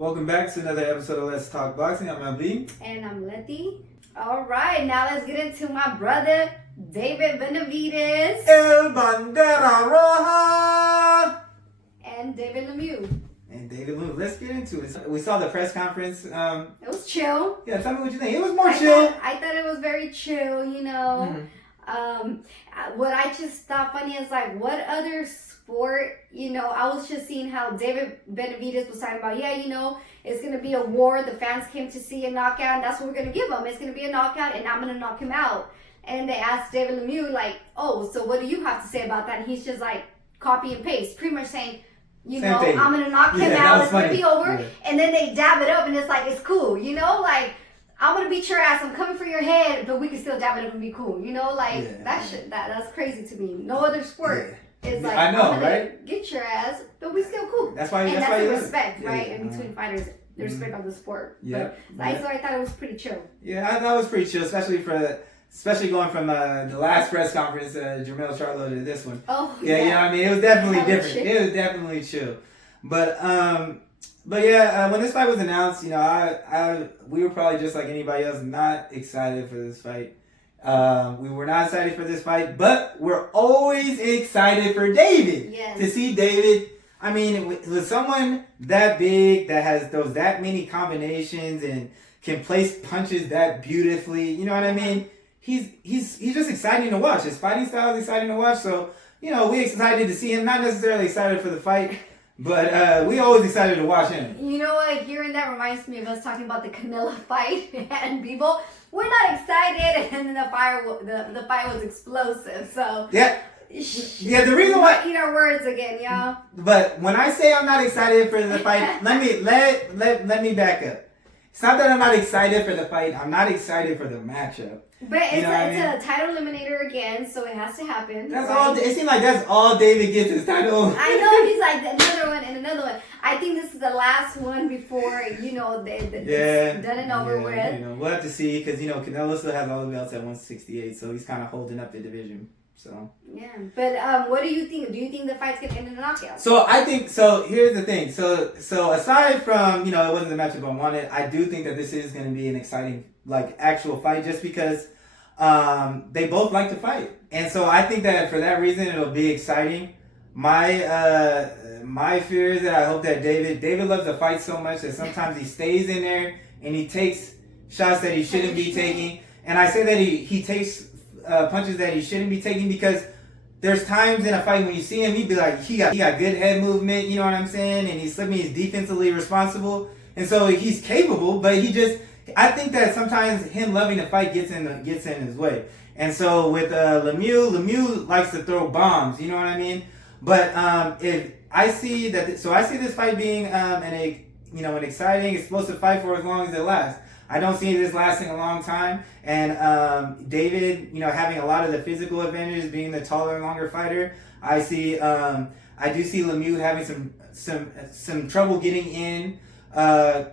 Welcome back to another episode of Let's Talk Boxing. I'm MB. And I'm Leti. All right, now let's get into my brother, David Benavidez. El Bandera Roja. And David Lemieux. And David Lemieux. Let's get into it. We saw the press conference. It was chill. Yeah, tell me what you think. It was more chill. I thought it was very chill, you know. What I just thought funny is like, what other sport, you know, I was just seeing how David Benavidez was talking about, yeah, you know, it's going to be a war. The fans came to see a knockout, and that's what we're going to give him. It's going to be a knockout, and I'm going to knock him out. And they asked David Lemieux, like, oh, so what do you have to say about that? And he's just like, copy and paste, pretty much saying, you know, I'm going to knock him out. It's going to be over. Yeah. And then they dab it up, and it's like, it's cool, you know, like, I'm gonna beat your ass. I'm coming for your head, but we can still dab it up and be cool. You know, like that's crazy to me. No other sport is like, I know, I'm gonna right? Get your ass, but we still cool. That's why. And that's the why respect, right? In between fighters, the respect of the sport. Yeah. So I thought it was pretty chill. Yeah, I thought it was pretty chill, especially going from the last press conference, Jermell Charlo, to this one. Oh yeah. You know what I mean? It was definitely different. Chill. It was definitely chill, But yeah, when this fight was announced, you know, we were probably just like anybody else, not excited for this fight. We were not excited for this fight, but we're always excited for David. Yes. To see David. I mean, with someone that big, that has that many combinations and can place punches that beautifully, you know what I mean? He's just exciting to watch. His fighting style is exciting to watch. So, you know, we're excited to see him. Not necessarily excited for the fight. But we always excited to watch him. You know what? Hearing that reminds me of us talking about the Canelo fight and Bebo. We're not excited, and then the fight was explosive. So yeah. The reason why eat our words again, y'all. But when I say I'm not excited for the fight, let me back up. It's not that I'm not excited for the fight. I'm not excited for the matchup. But it's a title eliminator again, so it has to happen. That's all. It seems like that's all David gets is title. I know, he's like another one and another one. I think this is the last one before, you know, it's done and over with. You know, we'll have to see because, you know, Canelo still has all the belts at 168, so he's kind of holding up the division. So yeah, but what do you think? Do you think the fight's gonna end in a knockout? So I think so. Here's the thing. So aside from, you know, it wasn't the matchup I wanted, I do think that this is going to be an exciting, like, actual fight just because they both like to fight, and so I think that for that reason it'll be exciting. My fear is that I hope that David loves to fight so much that sometimes he stays in there and he takes shots that he shouldn't be taking, and I say that he takes punches that he shouldn't be taking because there's times in a fight when you see him, he'd be like, he got good head movement, you know what I'm saying, and he's defensively responsible, and so he's capable, but I think that sometimes him loving to fight gets in his way. And so with Lemieux likes to throw bombs, you know what I mean? But if I see this fight being an exciting, explosive fight for as long as it lasts. I don't see this lasting a long time, and David, you know, having a lot of the physical advantages, being the taller, longer fighter. I do see Lemieux having some trouble getting in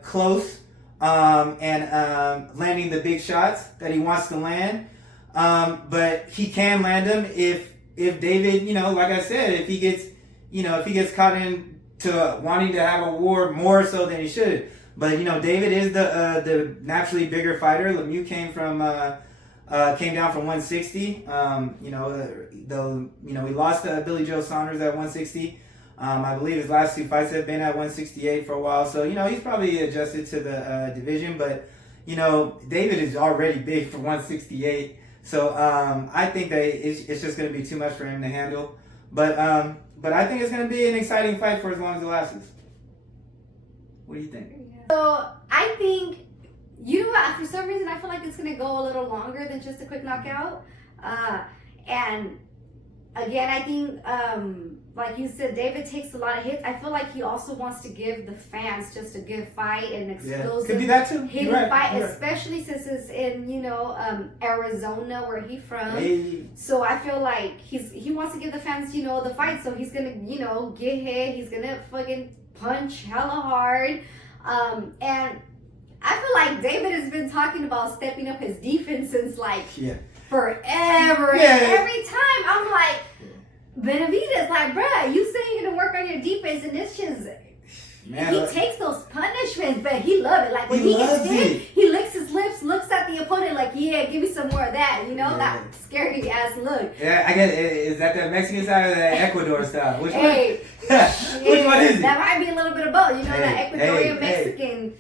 close and landing the big shots that he wants to land. But he can land them if David, you know, like I said, if he gets caught into wanting to have a war more so than he should. But, you know, David is the naturally bigger fighter. Lemieux came down from 160. He lost to Billy Joe Saunders at 160. I believe his last two fights have been at 168 for a while. So, you know, he's probably adjusted to the division. But, you know, David is already big for 168. So I think that it's just going to be too much for him to handle. But I think it's going to be an exciting fight for as long as it lasts. What do you think? So I think, you know what, for some reason I feel like it's going to go a little longer than just a quick knockout. And again, I think, like you said, David takes a lot of hits. I feel like he also wants to give the fans just a good fight and an explosive could be that too. hitting fight, especially since it's in, you know, Arizona where he's from. Hey. So I feel like he wants to give the fans, you know, the fight. So he's going to, you know, get hit. He's going to fucking punch hella hard. And I feel like David has been talking about stepping up his defense since like forever. Yeah. And every time I'm like, Benavidez, like, bruh, you say you're gonna work on your defense, and this just he takes those punishments. defense, but he loved it. Like when he gets hit, he licks his lips, looks at the opponent like, yeah, give me some more of that. You know, that scary ass look. Yeah, I get it. Is that the Mexican style or the Ecuador style? Which one? Which one is it? That might be a little bit of both. You know, that Ecuadorian Mexican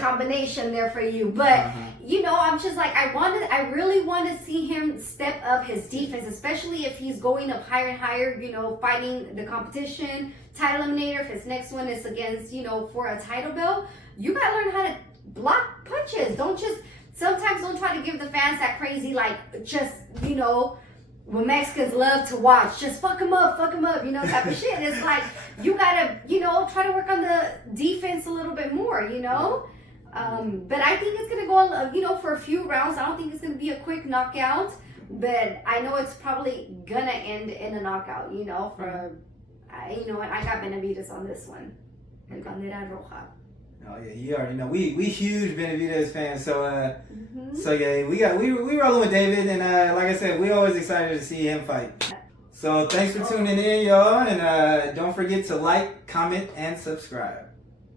combination there for you. But you know, I'm just like, I really want to see him step up his defense, especially if he's going up higher and higher, you know, fighting the competition, title eliminator. If his next one is against, you know, for a title belt, you gotta learn how to block punches. Sometimes don't try to give the fans that crazy, like, just, you know, what Mexicans love to watch, just fuck him up, you know, type of shit. It's like, you gotta, you know, try to work on the defense a little bit more, you know. But I think it's gonna go, you know, for a few rounds. I don't think it's gonna be a quick knockout, but I know it's probably gonna end in a knockout, you know. You know, I got Benavidez on this one, and Bandera Roja. Oh yeah, you already know we huge Benavidez fans, so so yeah, we rolling with David, and like I said, we always excited to see him fight. So thanks for tuning in, y'all, and don't forget to like, comment, and subscribe.